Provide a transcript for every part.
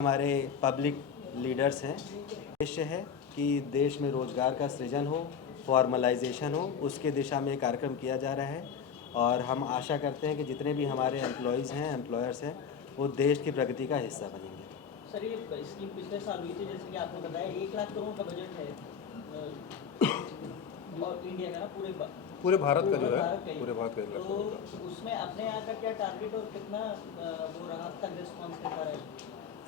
हमारे public leaders हैं। उद्देश्य है कि देश में रोज़गार का सृजन हो, फॉर्मलाइजेशन हो, उसके दिशा में कार्यक्रम किया जा रहा है और हम आशा करते हैं कि जितने भी हमारे एम्प्लॉयज़ हैं, एम्प्लॉयर्स हैं, वो देश की प्रगति का हिस्सा बनेंगे। सर, ये स्कीम पिछले साल हुई थी, जैसे कि आपने बताया 1 लाख करोड़ का बजट है और इंडिया का ना पूरे भारत का जो है पूरे भारत का 1 लाख तो करोड़ का। उसमें अपने यहाँ का क्या टारगेट और कितना वो रहा अब तक रिस्पॉन्स कैसा रहा?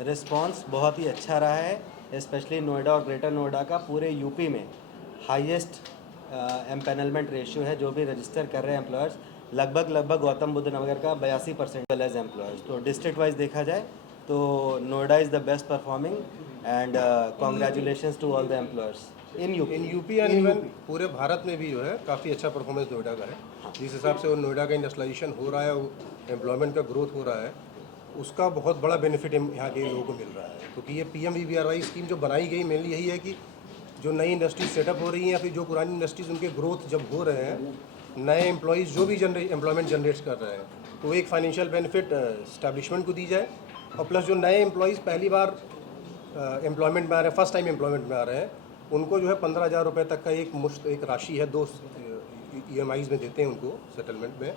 रिस्पांस बहुत ही अच्छा रहा है। स्पेशली नोएडा और ग्रेटर नोएडा का पूरे यूपी में हाईएस्ट एम्पैनलमेंट रेशियो है। जो भी रजिस्टर कर रहे हैं एम्प्लॉयर्स, लगभग गौतम बुद्ध नगर का 82% एज एम्प्लॉयर्स। तो डिस्ट्रिक्ट वाइज देखा जाए तो Noida is the best performing and congratulations to all the employers in UP and even पूरे भारत में भी जो है काफ़ी अच्छा परफॉर्मेंस नोएडा का है। जिस हिसाब से वो नोएडा का इंडस्ट्रियलाइजेशन हो रहा है, एम्प्लॉयमेंट का ग्रोथ हो रहा है, उसका बहुत बड़ा बेनिफिट यहाँ के लोगों को मिल रहा है। क्योंकि ये PMVBRY स्कीम जो बनाई गई मेनली यही है कि जो नई इंडस्ट्रीज सेटअप हो रही हैं या फिर जो पुरानी इंडस्ट्रीज उनके ग्रोथ जब हो रहे हैं, नए एम्प्लॉयज़ जो भी एम्प्लॉयमेंट जनरेट कर रहे हैं, तो एक फाइनेंशियल बेनिफिट इस्टेब्लिशमेंट को दी जाए। और प्लस जो नए एम्प्लॉयज़ पहली बार एम्प्लॉयमेंट में आ रहे हैं, फर्स्ट टाइम एम्प्लॉयमेंट में आ रहे हैं, उनको जो है 15,000 रुपये तक का एक राशि है, 2 EMIs में देते हैं उनको सेटलमेंट में।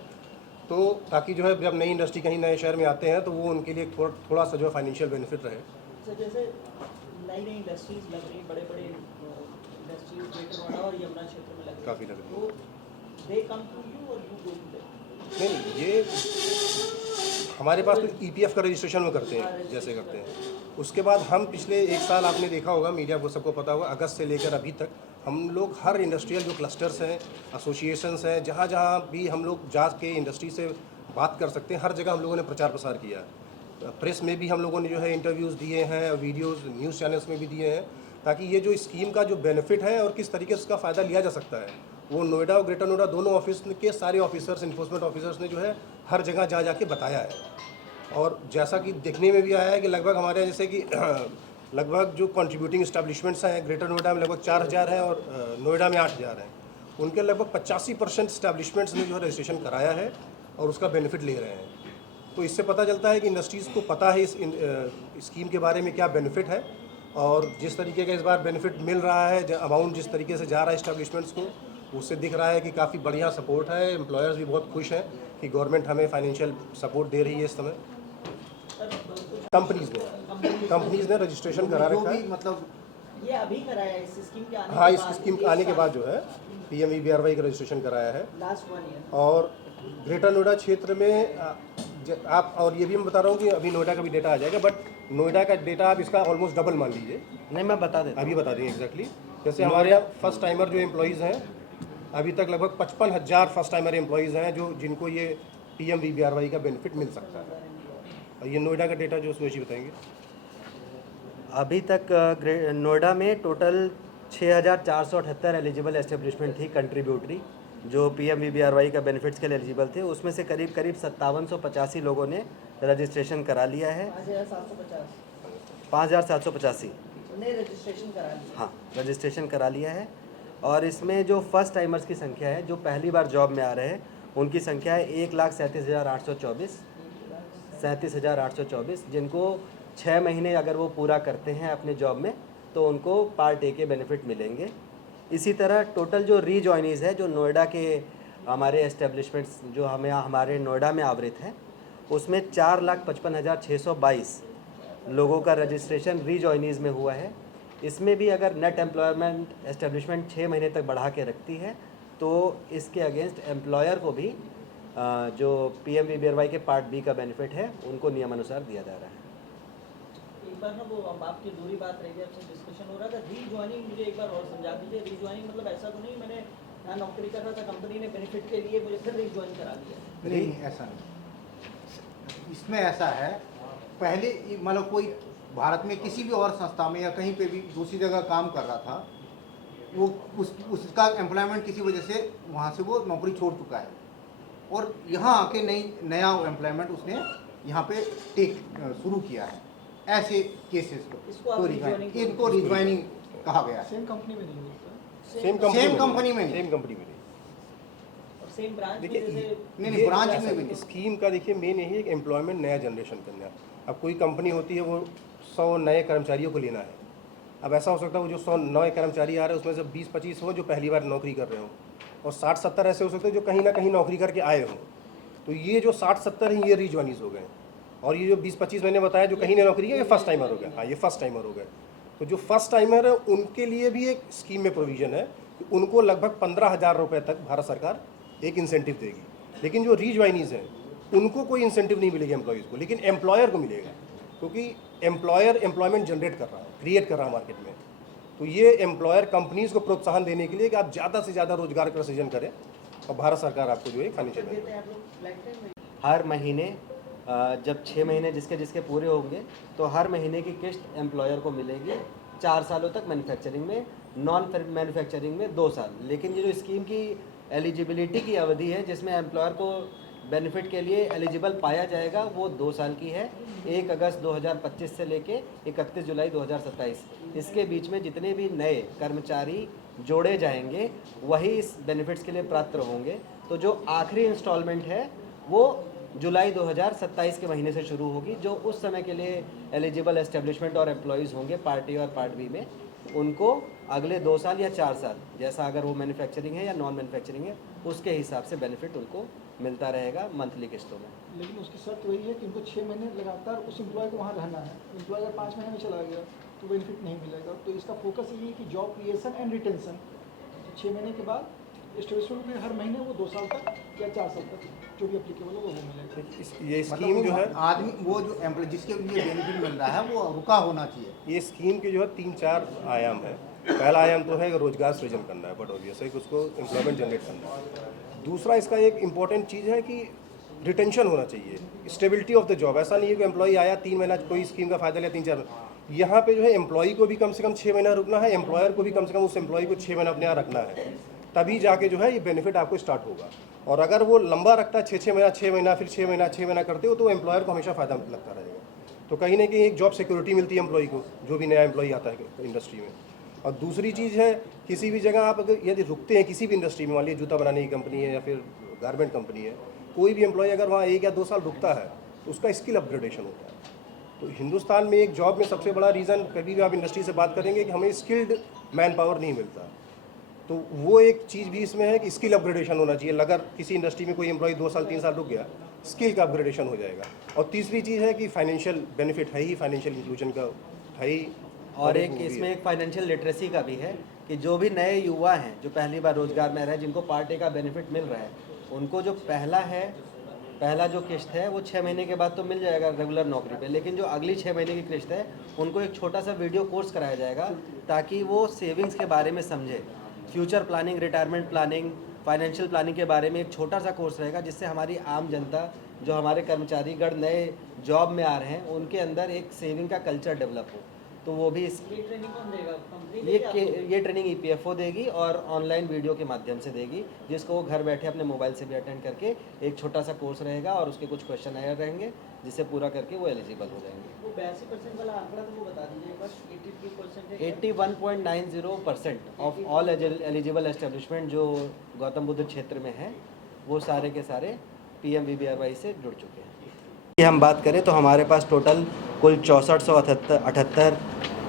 तो ताकि जो है जब नई इंडस्ट्री कहीं नए शहर में आते हैं तो वो उनके लिए थोड़ा सा जो है फाइनेंशियल बेनिफिट रहे। सर, जैसे नई इंडस्ट्रीज लग रही, बड़े इंडस्ट्रीज ग्रेटर नोएडा और यमुना क्षेत्र में लग रही, काफ़ी लग रही है। तो दे कम टू यू और यू गो टू देम? नहीं, ये हमारे पास तो EPF का रजिस्ट्रेशन वो करते हैं जैसे करते हैं। उसके बाद हम पिछले 1 साल आपने देखा होगा, मीडिया को सबको पता होगा, अगस्त से लेकर अभी तक हम लोग हर इंडस्ट्रियल जो क्लस्टर्स हैं, एसोसिएशंस हैं, जहाँ जहाँ भी हम लोग जा के इंडस्ट्री से बात कर सकते हैं, हर जगह हम लोगों ने प्रचार प्रसार किया है। प्रेस में भी हम लोगों ने जो है इंटरव्यूज़ दिए हैं, वीडियोज़ न्यूज़ चैनल्स में भी दिए हैं, ताकि ये जो स्कीम का जो बेनिफिट है और किस तरीके से उसका फ़ायदा लिया जा सकता है, वो नोएडा और ग्रेटर नोएडा दोनों ऑफिस के सारे ऑफिसर्स, इन्फोर्समेंट ऑफिसर्स ने जो है हर जगह जा के बताया है। और जैसा कि देखने में भी आया है कि लगभग हमारे यहाँ जैसे कि लगभग जो कंट्रीब्यूटिंग इस्टेब्लिशमेंट्स हैं ग्रेटर नोएडा में लगभग 4,000 हैं और नोएडा में 8,000 हैं। उनके लगभग 85% इस्टेब्लिशमेंट्स ने जो है रजिस्ट्रेशन कराया है और उसका बेनिफिट ले रहे हैं। तो इससे पता चलता है कि इंडस्ट्रीज़ को पता है इस स्कीम के बारे में क्या बेनिफिट है, और जिस तरीके का इस बार बेनिफिट मिल रहा है, अमाउंट जिस तरीके से जा रहा है इस्टेब्लिशमेंट्स को, उससे दिख रहा है कि काफ़ी बढ़िया सपोर्ट है। एम्प्लॉयर्स भी बहुत खुश हैं कि गवर्नमेंट हमें फाइनेंशियल सपोर्ट दे रही है इस समय। कंपनीज ने रजिस्ट्रेशन करा रखा है, मतलब ये अभी कराया है इस स्कीम के आने हाँ, के इस बाद, स्कीम के आने के बाद जो है PMVBRY का रजिस्ट्रेशन कराया है लास्ट 1 ईयर। और ग्रेटर नोएडा क्षेत्र में आप, और ये भी मैं बता रहा हूँ कि अभी नोएडा का भी डेटा आ जाएगा, बट नोएडा का डेटा आप इसका ऑलमोस्ट डबल मान लीजिए। नहीं, मैं बता देता हूँ, अभी बता देंगे एग्जैक्टली। जैसे हमारे यहाँ फर्स्ट टाइमर जो एम्प्लॉयज़ हैं, अभी तक लगभग 55,000 फर्स्ट टाइमर एम्प्लॉयज़ हैं जिनको ये PMVBRY का बेनिफिट मिल सकता है। और ये नोएडा का डेटा जो सुरेश जी बताएंगे। अभी तक नोएडा में टोटल 6,478 एलिजिबल एस्टेब्लिशमेंट थी कंट्रीब्यूटरी, जो PMVBRY का बेनिफिट्स के लिए एलिजिबल थे। उसमें से करीब 5785 लोगों ने रजिस्ट्रेशन करा लिया है। 5,785 ने रजिस्ट्रेशन करा लिया। हाँ, रजिस्ट्रेशन करा लिया है। और इसमें जो फर्स्ट टाइमर्स की संख्या है, जो पहली बार जॉब में आ रहे हैं, उनकी संख्या है 1,37,824, जिनको 6 महीने अगर वो पूरा करते हैं अपने जॉब में तो उनको पार्ट ए के बेनिफिट मिलेंगे। इसी तरह टोटल जो रीजॉइनीज़ है, जो नोएडा के हमारे एस्टेब्लिशमेंट्स जो हमारे नोएडा में आवृत हैं, उसमें 4,55,622 लोगों का रजिस्ट्रेशन रीजॉइनीज़ में हुआ है। इसमें भी अगर नेट एम्प्लॉयमेंट एस्टेब्लिशमेंट 6 महीने तक बढ़ा के रखती है तो इसके अगेंस्ट एम्प्लॉयर को भी जो PMVBRY के पार्ट बी का बेनिफिट है उनको नियमानुसार दिया जा रहा है। एक बार ना वो आपकी दूरी बात रही थी, आपसे डिस्कशन हो रहा था रीजॉइनिंग, मुझे एक बार और समझा दीजिए। रीजॉइनिंग मतलब ऐसा तो नहीं मैंने यहाँ नौकरी कर रहा था, कंपनी ने बेनिफिट के लिए मुझे फिर रीजॉइन करा दिया? नहीं, ऐसा नहीं। इसमें ऐसा है, पहले मतलब कोई भारत में किसी भी और संस्था में या कहीं पे भी दूसरी जगह काम कर रहा था, वो उसका एम्प्लॉयमेंट किसी वजह से वहाँ से वो नौकरी छोड़ चुका है और यहाँ आके नया एम्प्लॉयमेंट उसने यहाँ पे शुरू किया है। ऐसे केसेस को इनको रिज्वाइनिंग कहा गया है। सेम कंपनी में नहीं होता, सेम कंपनी में नहीं। और सेम ब्रांच में, देखिए नहीं ब्रांच में भी नहीं। स्कीम का देखिए मेन यही है कि एम्प्लॉयमेंट नया जनरेशन करना है। अब कोई कंपनी होती है वो 100 नए कर्मचारियों को लेना है। अब ऐसा हो सकता है वो जो 100 नए कर्मचारी आ रहे हैं उसमें से 20-25 हो जो पहली बार नौकरी कर रहे हो, और 60-70 ऐसे हो सकते हैं जो कहीं ना कहीं नौकरी करके आए हों। तो ये जो 60-70 हैं ये रीजॉइनीज हो गए, और ये जो 20-25 मैंने बताया जो कहीं ने नौकरी की, ये फर्स्ट टाइमर हो गए। हाँ, ये फर्स्ट टाइमर हो गए। तो जो फर्स्ट टाइमर है उनके लिए भी एक स्कीम में प्रोविज़न है कि उनको लगभग 15,000 रुपये तक भारत सरकार एक इंसेंटिव देगी। लेकिन जो रीजॉइनीज हैं उनको कोई इंसेंटिव नहीं मिलेगा एम्प्लॉयज़ को, लेकिन एम्प्लॉयर को मिलेगा, क्योंकि एम्प्लॉयर एम्प्लॉयमेंट जनरेट कर रहा है, क्रिएट कर रहा है मार्केट में। तो ये एम्प्लॉयर कंपनीज़ को प्रोत्साहन देने के लिए कि आप ज़्यादा से ज़्यादा रोजगार का सृजन करें, और भारत सरकार आपको जो है फाइनेंशियल देते हैं आप लोग लाइफ टाइम में? हर महीने जब 6 महीने जिसके पूरे होंगे तो हर महीने की किस्त एम्प्लॉयर को मिलेगी 4 सालों तक मैन्युफैक्चरिंग में, नॉन मैन्युफैक्चरिंग में 2 साल। लेकिन ये जो स्कीम की एलिजिबिलिटी की अवधि है जिसमें एम्प्लॉयर को बेनिफिट के लिए एलिजिबल पाया जाएगा वो 2 साल की है, 1 अगस्त 2025 से लेके 31 जुलाई 2027। इसके बीच में जितने भी नए कर्मचारी जोड़े जाएंगे वही इस बेनिफिट्स के लिए पात्र होंगे। तो जो आखिरी इंस्टॉलमेंट है वो जुलाई 2027 के महीने से शुरू होगी। जो उस समय के लिए एलिजिबल एस्टेब्लिशमेंट और एम्प्लॉयज़ होंगे पार्ट ए और पार्ट बी में, उनको अगले 2 साल या 4 साल, जैसा अगर वो मैन्युफैक्चरिंग है या नॉन मैन्युफैक्चरिंग है, उसके हिसाब से बेनिफिट उनको मिलता रहेगा मंथली किस्तों में। लेकिन उसकी शर्त वही है कि उनको 6 महीने लगातार उस एम्प्लॉय को वहाँ रहना है। एम्प्लॉय अगर 5 महीने में चला गया तो बेनिफिट नहीं मिलेगा। तो इसका फोकस यही है कि जॉब क्रिएशन एंड रिटेंशन। तो 6 महीने के बाद एस्टेब्लिशमेंट में हर महीने वो 2 साल तक या 4 साल तक जो भी एप्लीकेबल है वो मिलेगा। ये स्कीम जो है आदमी वो जो एम्प्लॉय जिसके लिए बेनिफिट मिल रहा है वो रुका होना चाहिए। ये स्कीम के जो है 3-4 आयाम है। पहला आयाम तो है रोजगार सृजन करना है, बट ऑब्वियस है कि उसको एम्प्लॉयमेंट जनरेट करना है। दूसरा इसका एक इम्पॉर्टेंट चीज़ है कि रिटेंशन होना चाहिए, स्टेबिलिटी ऑफ द जॉब। ऐसा नहीं है कि एम्प्लॉय आया 3 महीना कोई स्कीम का फायदा लिया 3-4, यहाँ पे जो है एम्प्लॉय को भी कम से कम 6 महीना रुकना है, एम्प्लॉयर को भी कम से कम उस एम्प्लॉय को 6 महीना अपने यहाँ रखना है, तभी जाके जो है ये बेनिफिट आपको स्टार्ट होगा। और अगर वो लंबा रखता है 6 महीना 6 महीना फिर 6 महीना 6 महीना करते हो तो एम्प्लॉयर को हमेशा फ़ायदा लगता रहेगा। तो कहीं ना कहीं एक जॉब सिक्योरिटी मिलती है एम्प्लॉय को, जो भी नया एम्प्लॉय आता है इंडस्ट्री में। और दूसरी चीज़ है, किसी भी जगह आप अगर यदि रुकते हैं किसी भी इंडस्ट्री में, मान लीजिए जूता बनाने की कंपनी है या फिर गारमेंट कंपनी है, कोई भी एम्प्लॉय अगर वहाँ 1 या 2 साल रुकता है तो उसका स्किल अपग्रेडेशन होता है। तो हिंदुस्तान में एक जॉब में सबसे बड़ा रीज़न, कभी भी आप इंडस्ट्री से बात करेंगे कि हमें स्किल्ड मैन पावर नहीं मिलता। तो वो एक चीज़ भी इसमें है कि स्किल अपग्रेडेशन होना चाहिए। अगर किसी इंडस्ट्री में कोई एम्प्लॉय 2 साल 3 साल रुक गया, स्किल का अपग्रेडेशन हो जाएगा। और तीसरी चीज़ है कि फाइनेंशियल बेनिफिट है ही, फाइनेंशियल इंक्लूजन का है ही। और एक इसमें एक फाइनेंशियल लिटरेसी का भी है कि जो भी नए युवा हैं जो पहली बार रोजगार में रहे हैं, जिनको पार्ट ए का बेनिफिट मिल रहा है, उनको जो पहला जो किस्त है वो 6 महीने के बाद तो मिल जाएगा रेगुलर नौकरी पे, लेकिन जो अगली 6 महीने की किस्त है उनको एक छोटा सा वीडियो कोर्स कराया जाएगा ताकि वो सेविंग्स के बारे में समझे। Future planning, retirement planning, financial planning के बारे में एक छोटा सा कोर्स रहेगा, जिससे हमारी आम जनता, जो हमारे कर्मचारीगण नए जॉब में आ रहे हैं, उनके अंदर एक सेविंग का कल्चर डेवलप हो। तो वो भी ये ट्रेनिंग कौन देगा? कंपनी देगी आपको? ये ट्रेनिंग EPFO देगी और ऑनलाइन वीडियो के माध्यम से देगी, जिसको वो घर बैठे अपने मोबाइल से भी अटेंड करके एक छोटा सा कोर्स रहेगा और उसके कुछ क्वेश्चन आयर रहेंगे, जिसे पूरा करके वो एलिजिबल हो जाएंगे। वो 82% वाला आंकड़ा तो वो बता दीजिए बस। 83% है। 81.90% ऑफ ऑल एलिजिबल एस्टेब्लिशमेंट जो गौतम बुद्ध क्षेत्र में है, वो सारे के सारे PMVBRY से जुड़ चुके हैं। ये हम बात करें तो हमारे पास टोटल कुल 6478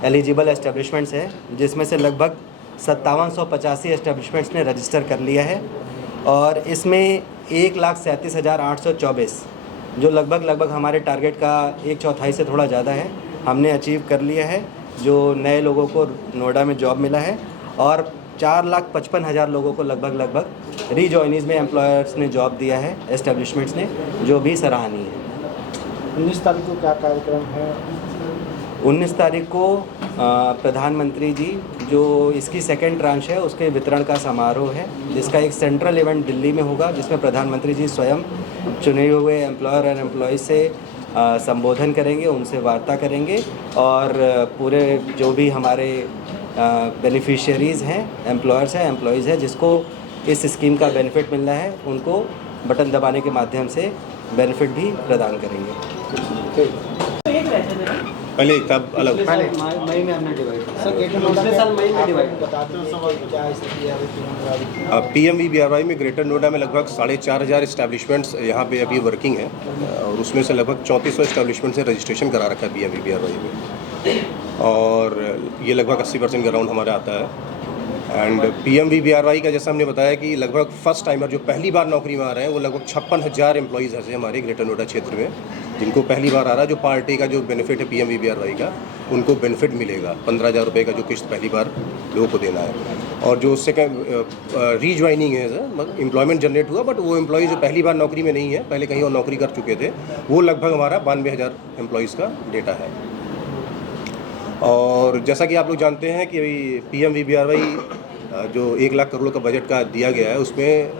एलिजिबल एस्टेब्लिशमेंट्स हैं, जिसमें से लगभग 5785 एस्टेब्लिशमेंट्स ने रजिस्टर कर लिया है, और इसमें 1,37,824 जो लगभग हमारे टारगेट का 1/4 से थोड़ा ज़्यादा है, हमने अचीव कर लिया है। जो नए लोगों को नोएडा में जॉब मिला है, और 4,55,000 लोगों को लगभग रीजॉइनीज़ में एम्प्लॉयर्स ने जॉब दिया है, एस्टेब्लिशमेंट्स ने, जो भी सराहनीय है। 19 तारीख को क्या कार्यक्रम है? 19 तारीख को प्रधानमंत्री जी जो इसकी सेकेंड ट्रांच है उसके वितरण का समारोह है, जिसका एक सेंट्रल इवेंट दिल्ली में होगा, जिसमें प्रधानमंत्री जी स्वयं चुने हुए एम्प्लॉयर और एम्प्लॉय से संबोधन करेंगे, उनसे वार्ता करेंगे, और पूरे जो भी हमारे बेनिफिशियरीज़ हैं, एम्प्लॉयर्स हैं, एम्प्लॉयज़ हैं, जिसको इस स्कीम का बेनिफिट मिल रहा है, उनको बटन दबाने के माध्यम से बेनिफिट भी प्रदान करेंगे। एक रहते थे ना? पहले तब अलग मई में हमने डिवाइड सर दूसरे साल मई में डिवाइड बताते हैं क्या स्थिति है? PMVBRY में ग्रेटर नोएडा में लगभग 4,500 इस्टेब्लिशमेंट्स यहाँ पे अभी वर्किंग है, और उसमें से लगभग 3400 इस्टेब्लिशमेंट से रजिस्ट्रेशन करा रखा है PMVBRY में। और ये लगभग 80% ग्राउंड हमारा आता है। एंड PMVBRY का जैसा हमने बताया कि लगभग फर्स्ट टाइमर जो पहली बार नौकरी में आ रहे हैं वो लगभग 56,000 एम्प्लॉइज़ ऐसे हमारे ग्रेटर नोएडा क्षेत्र में जिनको पहली बार आ रहा है। जो पार्टी का जो बेनिफिट है PMVBRY का, उनको बेनिफिट मिलेगा 15,000 रुपये का जो किस्त पहली बार लोगों को देना है। और जो सेकेंड रीज्वाइनिंग है सर, एम्प्लॉयमेंट जनरेट हुआ बट वो एम्प्लॉय जो पहली बार नौकरी में नहीं है, पहले कहीं और नौकरी कर चुके थे, वो लगभग हमारा 92,000 एम्प्लॉयज़ का डेटा है। और जैसा कि आप लोग जानते हैं कि PMVBRY जो 1 लाख करोड़ का बजट का दिया गया है उसमें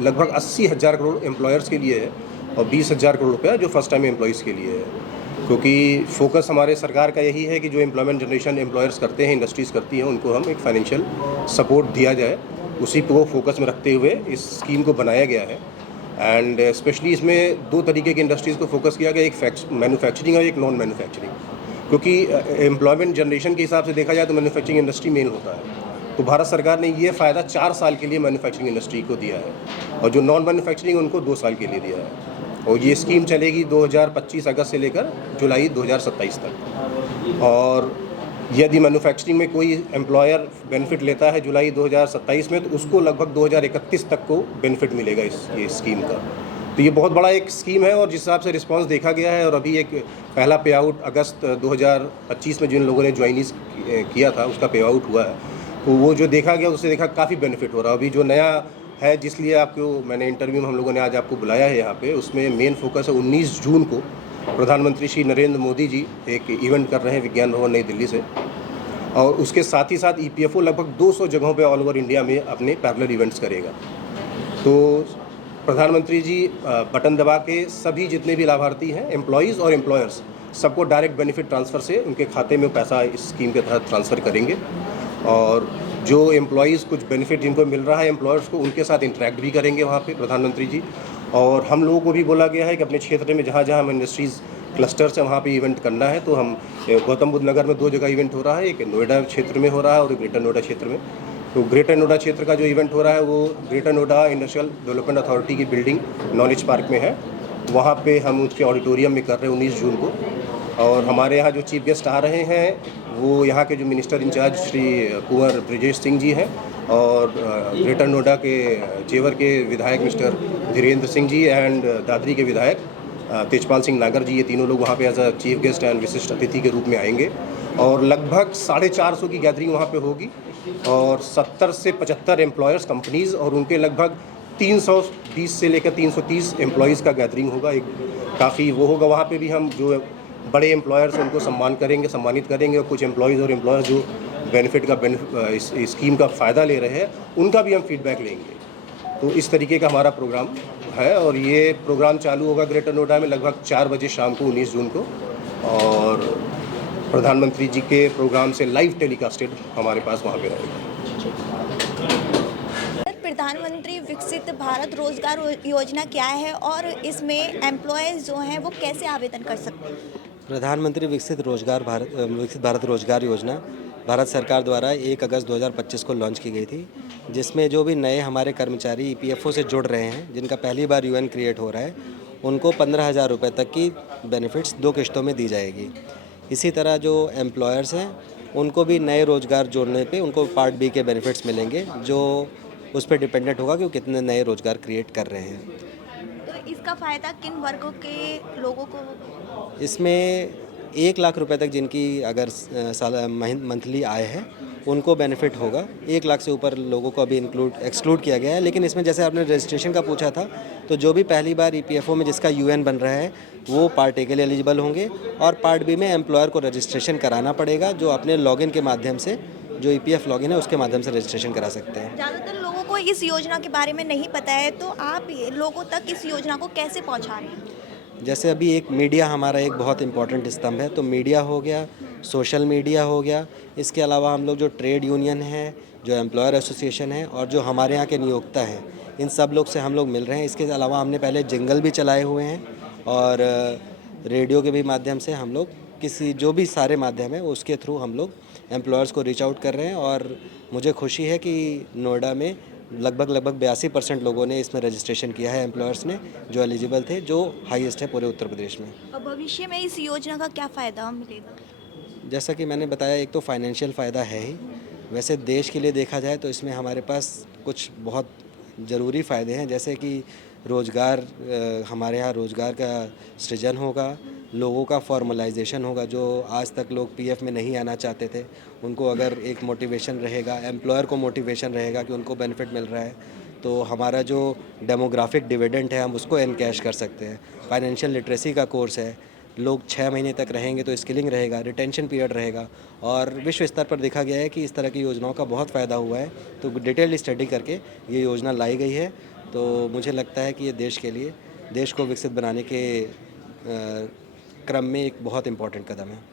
लगभग 80,000 करोड़ एम्प्लॉयर्स के लिए है और 20,000 करोड़ रुपया जो फर्स्ट टाइम एम्प्लॉयज़ के लिए है। क्योंकि फोकस हमारे सरकार का यही है कि जो एम्प्लॉयमेंट जनरेशन एम्प्लॉयर्स करते हैं, इंडस्ट्रीज़ करती हैं, उनको हम एक फाइनेंशियल सपोर्ट दिया जाए, उसी को फोकस में रखते हुए इस स्कीम को बनाया गया है। एंड स्पेशली इसमें 2 तरीके की इंडस्ट्रीज़ को फोकस किया गया, एक मैन्युफैक्चरिंग और एक नॉन मैन्युफैक्चरिंग। क्योंकि एम्प्लॉयमेंट जनरेशन के हिसाब से देखा जाए तो मैन्युफैक्चरिंग इंडस्ट्री मेन होता है। तो भारत सरकार ने ये फ़ायदा 4 साल के लिए मैन्युफैक्चरिंग इंडस्ट्री को दिया है और जो नॉन मैन्युफैक्चरिंग उनको 2 साल के लिए दिया है। और ये स्कीम चलेगी 2025 अगस्त से लेकर जुलाई 2027 तक। और यदि मैन्युफैक्चरिंग में कोई एम्प्लॉयर बेनिफिट लेता है जुलाई 2027 में, तो उसको लगभग 2031 तक को बेनिफिट मिलेगा ये स्कीम का। तो ये बहुत बड़ा एक स्कीम है और जिस हिसाब से रिस्पांस देखा गया है और अभी एक पहला पे आउट अगस्त 2025 में जिन लोगों ने ज्वाइनिस किया था उसका पे आउट हुआ है, तो वो जो देखा गया उससे देखा काफ़ी बेनिफिट हो रहा है। अभी जो नया है जिसलिए आपको मैंने इंटरव्यू में हम लोगों ने आज आपको बुलाया है यहाँ पे, उसमें मेन फोकस है 19 जून को प्रधानमंत्री श्री नरेंद्र मोदी जी एक इवेंट कर रहे हैं विज्ञान भवन नई दिल्ली से, और उसके साथ ही साथ EPFO लगभग 200 जगहों पे ऑल ओवर इंडिया में अपने पैरेलल इवेंट्स करेगा। तो प्रधानमंत्री जी बटन दबा के सभी जितने भी लाभार्थी हैं, एम्प्लॉयज़ और एम्प्लॉयर्स, सबको डायरेक्ट बेनिफिट ट्रांसफ़र से उनके खाते में पैसा इस स्कीम के तहत ट्रांसफ़र करेंगे। और जो एम्प्लॉयज़ कुछ बेनिफिट जिनको मिल रहा है एम्प्लॉयर्स को, उनके साथ इंटरेक्ट भी करेंगे वहाँ पे प्रधानमंत्री जी। और हम लोगों को भी बोला गया है कि अपने क्षेत्र में जहाँ जहाँ हम इंडस्ट्रीज़ क्लस्टर्स है वहाँ पे इवेंट करना है। तो हम गौतम बुद्ध नगर में 2 जगह इवेंट हो रहा है, एक नोएडा क्षेत्र में हो रहा है और एक ग्रेटर नोएडा क्षेत्र में। तो ग्रेटर नोएडा क्षेत्र का जो इवेंट हो रहा है वो greater Noida industrial development authority की बिल्डिंग नॉलेज पार्क में है, वहाँ पे हम उसके ऑडिटोरियम में कर रहे हैं 19 जून को। और हमारे यहाँ जो चीफ गेस्ट आ रहे हैं वो यहाँ के जो मिनिस्टर इंचार्ज श्री कुंवर ब्रिजेश सिंह जी हैं और ग्रेटर नोएडा के जेवर के विधायक मिस्टर धीरेन्द्र सिंह जी एंड दादरी के विधायक तेजपाल सिंह नागर जी, ये तीनों लोग वहाँ पे as a chief guest and विशिष्ट अतिथि के रूप में आएंगे। और लगभग 450 की गैदरिंग वहाँ पे होगी और 70 से 75 एम्प्लॉयर्स कंपनीज़ और उनके लगभग 320 से लेकर 330 एम्प्लॉयज़ का गैदरिंग होगा। एक काफ़ी वो होगा, वहाँ पे भी हम जो बड़े एम्प्लॉयर्स उनको सम्मानित करेंगे और कुछ एम्प्लॉयज़ और एम्प्लॉयर्स जो बेनिफिट का इस स्कीम का फ़ायदा ले रहे हैं उनका भी हम फीडबैक लेंगे। तो इस तरीके का हमारा प्रोग्राम है और ये प्रोग्राम चालू होगा ग्रेटर नोएडा में लगभग 4 बजे शाम को 19 जून को। और प्रधानमंत्री जी के प्रोग्राम से लाइव टेलीकास्टेड हमारे पास वहाँ पे रहेगा। प्रधानमंत्री विकसित भारत रोजगार योजना क्या है और इसमें एम्प्लॉयज़ जो हैं वो कैसे आवेदन कर सकते हैं? प्रधानमंत्री विकसित भारत रोजगार योजना भारत सरकार द्वारा 1 अगस्त 2025 को लॉन्च की गई थी, जिसमें जो भी नए हमारे कर्मचारी EPFO से जुड़ रहे हैं, जिनका पहली बार UN क्रिएट हो रहा है, उनको 15,000 रुपये तक की बेनिफिट्स 2 किश्तों में दी जाएगी। इसी तरह जो एम्प्लॉयर्स हैं उनको भी नए रोज़गार जोड़ने पे उनको पार्ट B के बेनिफिट्स मिलेंगे, जो उस पर डिपेंडेंट होगा कि वो कितने नए रोज़गार क्रिएट कर रहे हैं। तो इसका फ़ायदा किन वर्गों के लोगों को होगा? इसमें 1 लाख रुपए तक जिनकी अगर मंथली आय है उनको बेनिफिट होगा। 1 लाख से ऊपर लोगों को अभी एक्सक्लूड किया गया है। लेकिन इसमें जैसे आपने रजिस्ट्रेशन का पूछा था, तो जो भी पहली बार EPFO में जिसका UN बन रहा है वो पार्ट A के लिए एलिजिबल होंगे और पार्ट B में एम्प्लॉयर को रजिस्ट्रेशन कराना पड़ेगा, जो अपने लॉगिन के माध्यम से, जो EPF लॉगिन है उसके माध्यम से रजिस्ट्रेशन करा सकते हैं। ज़्यादातर लोगों को इस योजना के बारे में नहीं पता है, तो आप लोगों तक इस योजना को कैसे पहुँचा रहे हैं? जैसे अभी एक मीडिया हमारा एक बहुत इम्पॉर्टेंट स्तंभ है, तो मीडिया हो गया, सोशल मीडिया हो गया, इसके अलावा हम लोग जो ट्रेड यूनियन है, जो एम्प्लॉयर एसोसिएशन है और जो हमारे यहाँ के नियोक्ता हैं, इन सब लोग से हम लोग मिल रहे हैं। इसके अलावा हमने पहले जिंगल भी चलाए हुए हैं और रेडियो के भी माध्यम से हम लोग किसी जो भी सारे माध्यम है उसके थ्रू हम लोग एम्प्लॉयर्स को रीच आउट कर रहे हैं। और मुझे खुशी है कि नोएडा में लगभग 82% लोगों ने इसमें रजिस्ट्रेशन किया है, एम्प्लॉयर्स ने, जो एलिजिबल थे, जो हाईएस्ट है पूरे उत्तर प्रदेश में। और भविष्य में इस योजना का क्या फ़ायदा मिलेगा? जैसा कि मैंने बताया, एक तो फाइनेंशियल फ़ायदा है ही। वैसे देश के लिए देखा जाए तो इसमें हमारे पास कुछ बहुत ज़रूरी फ़ायदे हैं, जैसे कि रोज़गार, हमारे यहाँ रोज़गार का सृजन होगा, लोगों का फॉर्मलाइजेशन होगा। जो आज तक लोग पीएफ में नहीं आना चाहते थे, उनको अगर एक मोटिवेशन रहेगा, एम्प्लॉयर को मोटिवेशन रहेगा कि उनको बेनिफिट मिल रहा है, तो हमारा जो डेमोग्राफिक डिविडेंड है हम उसको एनकैश कर सकते हैं। फाइनेंशियल लिटरेसी का कोर्स है, लोग 6 महीने तक रहेंगे तो स्किलिंग रहेगा, रिटेंशन पीरियड रहेगा। और विश्व स्तर पर देखा गया है कि इस तरह की योजनाओं का बहुत फ़ायदा हुआ है, तो डिटेल्ड स्टडी करके ये योजना लाई गई है। तो मुझे लगता है कि ये देश के लिए, देश को विकसित बनाने के क्रम में एक बहुत इम्पॉर्टेंट कदम है।